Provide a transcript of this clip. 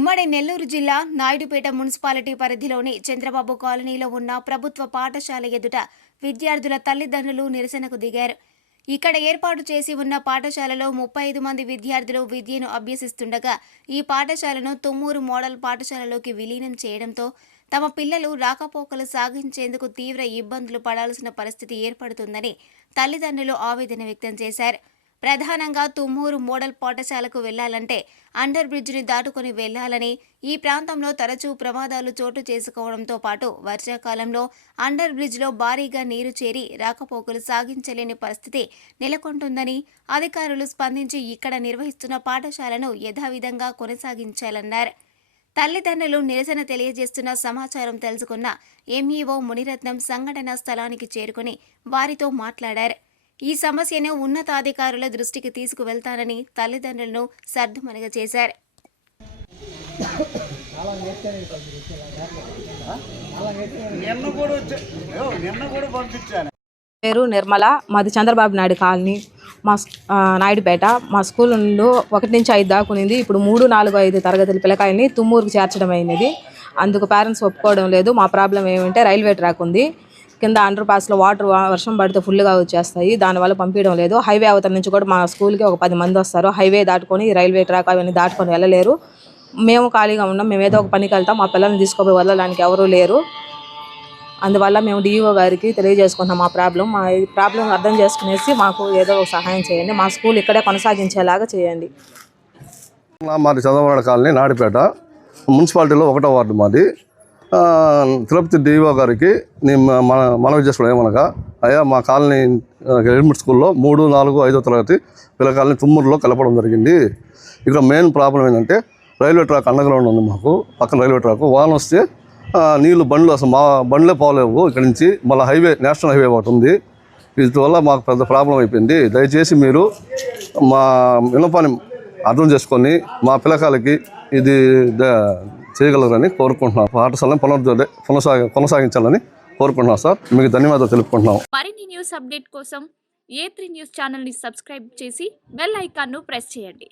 ఉమ్మడి నెల్లూరు జిల్లా నాయుడుపేట మున్సిపాలిటీ పరిధిలోని చంద్రబాబు కాలనీలో ఉన్న ప్రభుత్వ పాఠశాల ఎదుట విద్యార్థుల తల్లిదండ్రులు నిరసనకు దిగారు. ఇక్కడ ఏర్పాటు చేసి ఉన్న పాఠశాలలో ముప్పై ఐదు మంది విద్యార్థులు విద్యను అభ్యసిస్తుండగా ఈ పాఠశాలను తుమ్మూరు మోడల్ పాఠశాలలోకి విలీనం చేయడంతో తమ పిల్లలు రాకపోకలు సాగించేందుకు తీవ్ర ఇబ్బందులు పడాల్సిన పరిస్థితి ఏర్పడుతుందని తల్లిదండ్రులు ఆవేదన వ్యక్తం చేశారు. ప్రధానంగా తుమ్మూరు మోడల్ పాఠశాలకు వెళ్ళాలంటే అండర్ బ్రిడ్జ్ని దాటుకుని వెళ్ళాలని ఈ ప్రాంతంలో తరచూ ప్రమాదాలు చోటు చేసుకోవడంతో పాటు వర్షాకాలంలో అండర్ బ్రిడ్జ్లో భారీగా నీరు చేరి రాకపోకలు సాగించలేని పరిస్థితి నెలకొంటుందని అధికారులు స్పందించి ఇక్కడ నిర్వహిస్తున్న పాఠశాలను యథావిధంగా కొనసాగించాలన్నారు. తల్లిదండ్రులు నిరసన తెలియజేస్తున్న సమాచారం తెలుసుకున్న ఎంఈఓ మునిరత్నం సంఘటనా స్థలానికి చేరుకుని వారితో మాట్లాడారు. ఈ సమస్యను ఉన్నతాధికారుల దృష్టికి తీసుకువెళ్తానని తల్లిదండ్రులను సర్దుమనగ చేశారు. నిన్న కూడా వచ్చా ఏయ్, నిన్న కూడా పంపించాను. పేరు నిర్మల మాది చంద్రబాబు నాయుడు కాలనీ మా నాయుడుపేట. మా స్కూల్ నుండి ఒకటి నుంచి ఐదు దాకా ఉంది ఇప్పుడు మూడు నాలుగు ఐదు తరగతుల పిల్లకాయల్ని తుమ్మూరుకు చేర్చడం అయినది అందుకు పేరెంట్స్ ఒప్పుకోవడం లేదు. మా ప్రాబ్లం ఏమంటే రైల్వే ట్రాక్ ఉంది. కింద అండర్ పాస్లో వాటర్ వర్షం పడితే ఫుల్గా వచ్చేస్తాయి. దానివల్ల పంపించడం లేదు. హైవే అవతల నుంచి కూడా మా స్కూల్కి ఒక పది మంది వస్తారు. హైవే దాటుకొని రైల్వే ట్రాక్ అవన్నీ దాటుకొని వెళ్ళలేరు. మేము ఖాళీగా ఉన్నాం. మేము ఏదో ఒక పనికి వెళ్తాం. మా పిల్లల్ని తీసుకుపోయి వెళ్ళడానికి ఎవరూ లేరు. అందువల్ల మేము డిఈఓ గారికి తెలియజేసుకుంటున్నాం మా ప్రాబ్లం మా ప్రాబ్లం అర్థం చేసుకునేసి మాకు ఏదో ఒక సహాయం చేయండి. మా స్కూల్ ఇక్కడే కొనసాగించేలాగా చేయండి. మాది చదవవాడ కాలనీ నాడిపేట. మున్సిపాలిటీలో ఒకటో వార్డు మాది. తిరుపతి డిఓ గారికి నేను మన మనవి చేసుకోవడం ఏమనగా అయ్యా మా కాలనీ ఎలిమెంట్ స్కూల్లో మూడు నాలుగు ఐదో తరగతి పిల్లకాలని తుమ్మూరులో కలపడం జరిగింది. ఇక్కడ మెయిన్ ప్రాబ్లం ఏంటంటే రైల్వే ట్రాక్ అండర్గ్రౌండ్ ఉంది మాకు పక్కన రైల్వే ట్రాక్. వాన వస్తే నీళ్ళు బండ్లు అసలు మా బండ్లే పోలేవు ఇక్కడి నుంచి. మళ్ళీ హైవే నేషనల్ హైవే ఒకటి ఉంది. వీటి వల్ల మాకు పెద్ద ప్రాబ్లం అయిపోయింది. దయచేసి మీరు మా వినపాన్ని అర్థం చేసుకొని మా పిల్లకాయలకి ఇది చేయగలరని కోరుకుంటున్నాను పాఠశాలను పునరుద్ధ కొనసాగ కొనసాగించాలని కోరుకుంటున్నాను సార్. మీకు ధన్యవాదాలు తెలుపుకుంటున్నాం. మరిన్ని న్యూస్ అప్డేట్ కోసం ఏ త్రీ న్యూస్ ఛానల్ని సబ్స్క్రైబ్ చేసి బెల్ ఐకాన్ను ప్రెస్ చేయండి.